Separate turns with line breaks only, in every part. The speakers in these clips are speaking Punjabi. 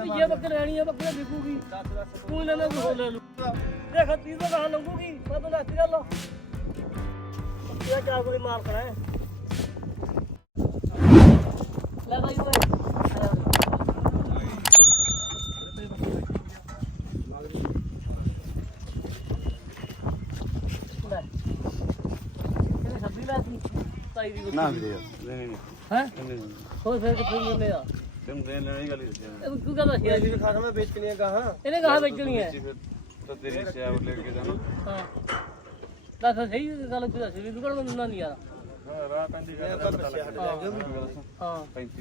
ये बकरी लेनी है बकरी बिकूगी तू लेना तू ले लू देख 30 तो कहां लगूगी मैं तो लाती कर लो ये क्या कोई माल खड़ा है ले भाई ओए
ना ਵੀਰੇ ਲੈਣੇ ਨਹੀਂ
है
ਨਹੀਂ
ਹੋਰ ਫਿਰ ਕਿੱਥੇ ਮਿਲਨੇ ਆ
ਤੈਨੂੰ ਦੇਣ ਲੈਣੀ ਗੱਲ ਹੀ
ਇਹ ਕਿਉਂ ਕਹਿੰਦਾ ਸੀ
ਜੀ ਖਾਣਾ ਮੈਂ ਵੇਚਣੀ ਹੈ ਗਾਹਾਂ
ਇਹਨੇ ਕਹਾ ਵੇਚਣੀ ਹੈ
ਤਾਂ ਤੇਰੀ ਸਿਆਵ ਲੈ ਕੇ ਜਾਣਾ
ਹਾਂ ਦੱਸ ਸਹੀ ਗੱਲ ਕੋਈ ਦੱਸ ਵੀ ਤੂੰ ਕਿਹੜਾ ਬੰਦਾ ਨਹੀਂ ਯਾਰ
ਰਾਹ ਪੈਂਦੀ ਗੱਲ
ਹਾਂ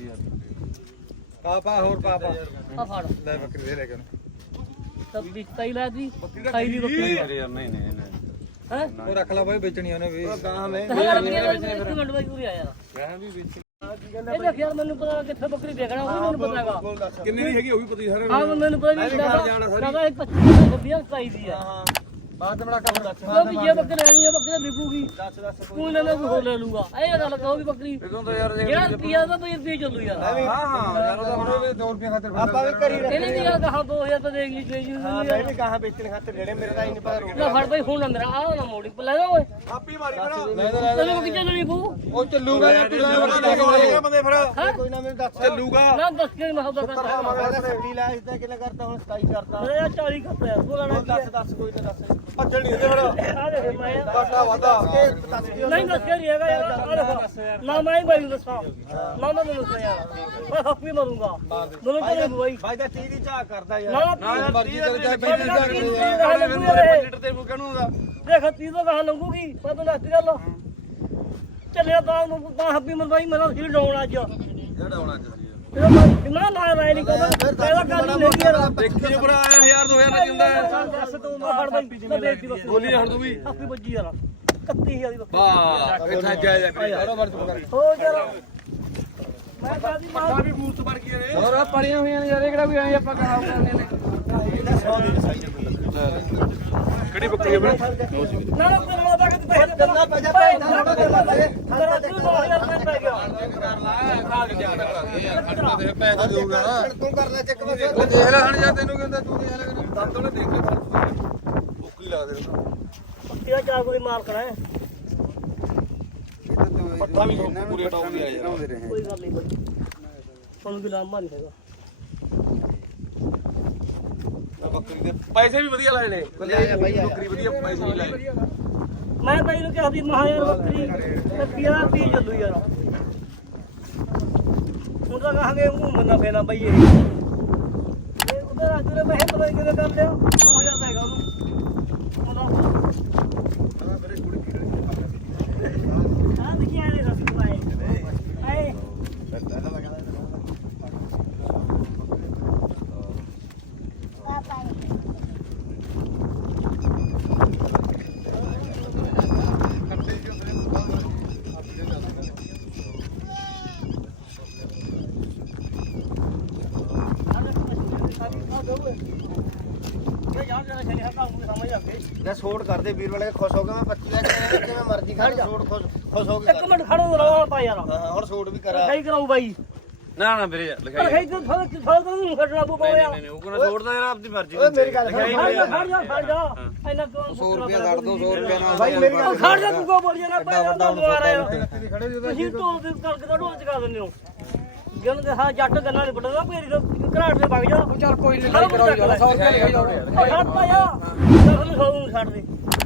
35000
ਪਾਪਾ ਹੋਰ ਪਾਪਾ
ਆ ਫੜ
ਲੈ ਬੱਕਰੀ ਦੇ ਲੈ ਕੇ
ਤਬ ਬਿਸਤਾਈ ਲਾ ਦੀ ਖਾਈ ਦੀ ਬੱਕਰੀ
ਯਾਰ ਨਹੀਂ ਨਹੀਂ
ਹੈ
ਉਹ ਰੱਖ ਲਾ ਬਾਈ ਵੇਚਣੀ ਉਹਨੇ ਵੀ ਗਾਹਾਂ ਮੈਂ
ਯਾਰ ਇੱਕ ਮਿੰਟ ਬਾਈ ਪੂਰੀ ਆਇਆ
ਗਾਹਾਂ ਵੀ ਵੇਚ
ਇਹ ਦੇਖ ਯਾਰ ਮੈਨੂੰ ਪਤਾ ਕਿੱਥੇ ਬੱਕਰੀ ਦੇਖਣਾ ਉਹ ਮੈਨੂੰ ਪਤਾ ਹੈਗਾ
ਕਿੰਨੇ ਦੀ ਹੈਗੀ ਉਹ ਵੀ ਪਤਾ ਸਾਰਾ
ਹਾਂ ਮੈਨੂੰ ਪਤਾ ਵੀ ਦਾਦਾ ਇਹ 25 ਬੱਕਰੀਆਂ ਚਾਹੀਦੀ ਆ
ਹਾਂ ਬਾਅਦ ਬੜਾ ਕੰਮ ਦੱਸ
ਉਹ ਵੀ ਇਹ ਬੱਕਰੀ ਲੈਣੀ ਹੈ ਬੱਕਰੀ ਵਿਕੂਗੀ ਤੂੰ ਲੈਣਾ ਤੂੰ ਹੋਰ ਲੈ ਲੂਗਾ ਇਹ ਗੱਲ ਕਹੋ ਵੀ ਬੱਕਰੀ
ਇਦੋਂ ਤਾਂ ਯਾਰ
ਜਿਹੜਾ ਰੁਪਿਆ ਦਾ 2 ਰੁਪਏ ਚੱਲੂ ਯਾਰ
ਹਾਂ ਹਾਂ ਯਾਰ ਉਹਦਾ ਹੁਣ
2 ਰੁਪਏ ਖਾਤਰ ਆਪਾਂ ਵੀ ਕਰੀ
ਇਹਨੇ ਵੀ ਯਾਰ ਕਹਾ 2000 ਤਾਂ ਦੇਖ ਲਈ ਜੀ
ਹਾਂ ਮੈਂ ਵੀ ਗਾਹਾਂ ਵੇਚਣ ਖਾਤਰ ਨੇੜੇ ਮੇਰੇ ਤਾਂ ਹੀ ਨਹੀਂ ਪਤਾ ਰੋਕ
ਲੈ ਫੜ ਬਈ ਫੋਨ ਨਾ ਮੇਰਾ ਆ ਨਾ ਮੋੜੀ ਲੈ ਜਾ ਓਏ
ਆਪੀ ਮਾਰੀ ਬਣਾ
ਤੈਨੂੰ ਕਿ ਚੱਲਣੀ ਬੂ
ਉਹ ਚੱਲੂਗਾ ਯਾਰ ਤੂੰ ਲੈ ਕੇ ਆਏਗਾ ਬੰਦੇ ਫਿਰ ਕੋਈ ਨਾ ਮੈਨੂੰ ਦੱਸ ਚੱਲੂਗਾ
ਨਾ ਦੱਸ ਕੇ ਮੈਂ ਹੱਦਾ ਕਰਦਾ
ਮੈਂ ਸੱਤੀ ਲੈ ਇਸਦਾ ਕਿੰਨਾ ਕਰਦਾ ਹੁਣ 27 ਕਰਦਾ
ਮੇਰਾ 40 ਕਰਤਾ ਯਾਰ ਤੂੰ ਲੈਣਾ
ਦੱਸ ਕੋਈ ਨਾ ਦੱਸ ਭੱਜਣ ਨਹੀਂ ਦੇ ਫਿਰ
ਆ ਦੇਖ ਮੈਂ
ਵਾਦਾ ਵਾਦਾ ਦੱਸ ਦਿਓ
ਨਹੀਂ ਦੱਸ ਕੇ ਨਹੀਂ ਹੈਗਾ ਯਾਰ ਆ ਦੇਖ ਨਾ ਮੈਂ ਹੀ ਬਾਈ ਦੱਸਾਂ ਨਾ ਮੈਂ ਤੈਨੂੰ ਦੱਸਾਂ ਯਾਰ ਮੈਂ ਹੱਪੀ ਮਰੂੰਗਾ ਦੋਨੋਂ ਚਲੇ ਬਾਈ
ਭਾਈ ਦਾ 30 ਦੀ ਝਾਕ ਕਰਦਾ ਯਾਰ
ਨਾ
ਨਾ ਮਰਜ਼ੀ ਚੱਲ ਜਾ
35
ਲੀਟਰ ਤੇ ਕਹਨੂੰ ਦਾ
ਦੇਖ 30 ਤੋਂ ਕਹਾਂ ਲੰਗੂਗੀ ਮੈਂ ਤੈਨੂੰ ਦੱਸ ਗੱਲ ਚੱਲਿਆ ਤਾਂ ਹੱਪੀ ਮਰਵਾਈ ਮੇਰਾ ਸਿਰ ਡਾਉਣ ਅੱਜ
ਜਿਹੜਾ ਆਉਣਾ ਚਾਹੀਦਾ
ਨਾ ਨਾ ਰਾਇ ਨਹੀਂ ਕਰਦਾ ਪਹਿਲਾਂ ਗੱਲ ਨਹੀਂ ਹੈਗੀ ਯਾਰ
ਦੇਖੀ ਬੜਾ ਆਇਆ 1000 2000 ਦਾ ਜਿੰਦਾ
ਦੱਸ ਤੂੰ ਮੈਂ ਫੜ ਬਾਈ ਮੈਂ ਬੇਇੱਜ਼ਤੀ ਬੱਕਰੀ
ਬੋਲੀ ਹੜ ਤੂੰ ਵੀ
ਹੱਪੀ ਵੱਜੀ ਯਾਰ 31000 ਦੀ ਬੱਕਰੀ
ਵਾਹ ਕਿੱਥਾ ਜਾਇ
ਬਰੋਬਰ ਚੁੱਪ ਕਰ
ਹੋ ਯਾਰ ਮੈਂ ਕਾਦੀ ਮਾਰ
ਵੀ ਮੂਰਤ ਬਣ ਗਈ ਨੇ
ਹੋਰ ਆ ਪੜੀਆਂ ਹੋਈਆਂ ਨੇ ਯਾਰ ਇਹ ਕਿਹੜਾ ਵੀ ਐਂ ਆਪਾਂ ਕਰਾਉ ਕਰਨੇ ਨੇ
ਕਿਹੜੀ ਬੱਕਰੀ ਹੈ ਬਈ
ਨਾ ਨਾ ਤੈਨੂੰ ਆਦਾ ਕਿ ਪੈਸੇ ਦੇਣਾ ਪੈ ਜਾ ਤੇਰਾ ਤੂੰ 2000 ਰੁਪਏ ਪੈ ਗਿਆ
ਖਾ ਕੇ ਜਾ ਕਰਾਂਗੇ
ਪੈਸਾ ਦੇਊਗਾ ਤੂੰ ਕਰ ਲੈ ਚੱਕ ਮੈਂ ਦੇਖ ਲੈ ਹਣ ਜਾ ਤੈਨੂੰ ਕਹਿੰਦਾ ਤੂੰ ਦੇਖ ਲੈ ਦਮ ਤੋਂ ਦੇਖ ਲੈ ਭੁੱਕੀ ਲਾ ਦੇ
ਪੱਕੀਆ ਚਾਰ ਕੋਈ ਮਾਲ ਕਰਾ ਹੈ
ਪੱਠਾ ਵੀ ਪੂਰੇ ਟੌਪ ਦੀ ਆ ਯਾਰ
ਕੋਈ ਗੱਲ ਨਹੀਂ ਬਾਈ ਤੁਹਾਨੂੰ ਗੁਲਾਮ ਨਹੀਂ ਹੈਗਾ
ਬੱਕਰੀ ਦੇ ਪੈਸੇ ਵੀ ਵਧੀਆ ਲਾਏ ਨੇ ਬੱਕਰੀ ਵਧੀਆ ਪੈਸੇ ਵੀ ਲਾਏ
ਮੈਂ ਬਾਈ ਨੂੰ ਕਿਹਾ ਸੀ ਮਹਾ ਯਾਰ ਬੱਕਰੀ ਤੇ 50 ਚੱਲੂ ਯਾਰ ਹੁਣ ਤਾਂ ਕਹਾਂਗੇ ਘੁੰਮਣਾ ਫੇਣਾ ਬਈ ਇਹ ਉਹਦੇ ਰਾਜੂ ਨੇ ਪੈਸੇ ਪਤਾ ਕਿਵੇਂ ਕਰ ਲਿਆ 9000 ਦਾ ਹੈਗਾ ਉਹਨੂੰ ਹਾਂ ਦੇਖੀ ਆਏ ਰਸੀ ਪਾਏ ਆਏ
ਲੈ ਛੋੜ ਕਰਦੇ ਵੀਰ ਵਾਲੇ ਖੁਸ਼ ਹੋ ਕੇ ਮੈਂ 25 ਲੈ ਕੇ ਆਇਆ ਕਿਵੇਂ ਮਰਜ਼ੀ ਖੜ ਛੋੜ ਖੁਸ਼ ਹੋ ਕੇ
ਇੱਕ ਮਿੰਟ ਖੜੋ ਰੌਲਾ ਪਾ ਯਾਰ
ਹਾਂ ਹੁਣ ਛੋੜ ਵੀ ਕਰਾ
ਸਹੀ ਕਰਾਉ ਬਾਈ
ਨਾ ਨਾ ਵੀਰੇ ਲਿਖਾਈ
ਸਹੀ ਤੋਂ ਥੋੜਾ ਨੂੰ ਖੜਨਾ ਪਊਗਾ ਯਾਰ
ਨਹੀਂ ਉਹ ਕੋਲ ਛੋੜਦਾ ਯਾਰ ਆਪਦੀ ਮਰਜ਼ੀ
ਓਏ ਮੇਰੀ ਗੱਲ
ਖੜ ਜਾ ਇੰਨਾ
100 ਰੁਪਏ ਛੱਡ ਦੋ 100 ਰੁਪਏ ਨਾਲ
ਭਾਈ ਮੇਰੀ ਗੱਲ ਖੜ ਜਾ ਤੂੰ ਕੋ ਬੋਲ ਜਾਣਾ ਭਾਈ ਦਾ ਦੁਆਰਾ ਯਾਰ
ਖੜੇ ਜੀ
ਤੁਸੀਂ ਢੋਲ ਦੇ ਕਰਕੇ ਤਾਂ ਢੋਲ ਚਕਾ ਦਿੰਦੇ ਹੋ ਗਿਣ ਦੇ ਹਾਂ ਜੱਟ ਗੰਨਾ ਨਹੀਂ ਪਟਦਾ ਭੇਰੀ ਤੋਂ ਘਰਾਟ ਤੇ ਵਗ ਜਾ
ਚੱਲ ਕੋਈ ਨਹੀਂ ਕਰਾਓ ਯਾਰ 100 ਰੁਪਏ ਲੈ ਜਾਓ
ਛੱਡ ਤਾ ਯਾ ਤੁਹਾਨੂੰ 100 ਨੂੰ ਛੱਡ ਦੇ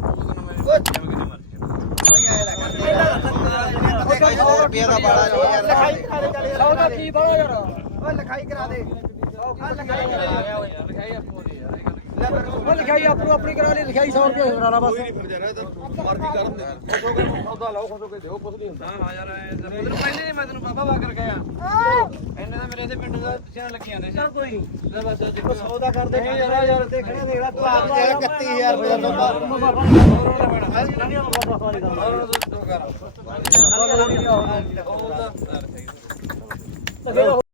ਭਾਈ ਐ ਲੱਗ 100 ਰੁਪਏ ਦਾ ਬਾੜਾ ਨਹੀਂ ਯਾਰ ਲਿਖਾਈ ਕਰਾ ਦੇ ਚੱਲ 100 ਦਾ ਕੀ ਬਾੜਾ ਯਾਰ ਓਏ ਲਿਖਾਈ ਕਰਾ ਦੇ ਆ ਲਿਖਾਈ ਕਰਾ ਦੇ ਲਿਖਾਈ ਆਪਣੀ ਯਾਰ ਉਹ ਲਿਖਾਈ ਆਪਣੀ ਕਰਾ ਲਈ ਲਿਖਾਈ 100 ਰੁਪਏ ਕਰਾ ਲਾ ਬਸ
ਕੋਈ ਨਹੀਂ ਫਿਰ ਜਾਣਾ ਤਾਂ ਮਰਜ਼ੀ ਕਰਨ ਦੇ
ਖੁਸ਼ ਹੋ ਕੇ ਸੌਦਾ ਲਾਓ ਖੁਸ਼ ਹੋ ਕੇ ਦਿਓ ਕੁਝ ਨਹੀਂ ਹੁੰਦਾ
ਹਾਂ ਯਾਰ ਮੈਨੂੰ ਪਹਿਲੇ ਨਹੀਂ ਮੈਂ ਤੈਨੂੰ ਬਾਬਾ ਵਾ ਕਰ ਗਿਆ ਇਹਨੇ ਤਾਂ ਮੇਰੇ ਇੱਥੇ ਪਿੰਡ ਦਾ ਪਿੱਛੇ ਲੱਗੀ ਜਾਂਦੇ ਸੀ
ਚੱਲ ਕੋਈ ਨਹੀਂ
ਲੈ ਬਸ ਅੱਜ
ਸੌਦਾ ਕਰਦੇ ਕਿ ਯਾਰ ਦੇਖਣਾ ਦੇਖ ਲੈ ਤੂੰ ਆਪ 31000 ਰੁਪਏ ਦਾ
ਕਰ
ਕਰ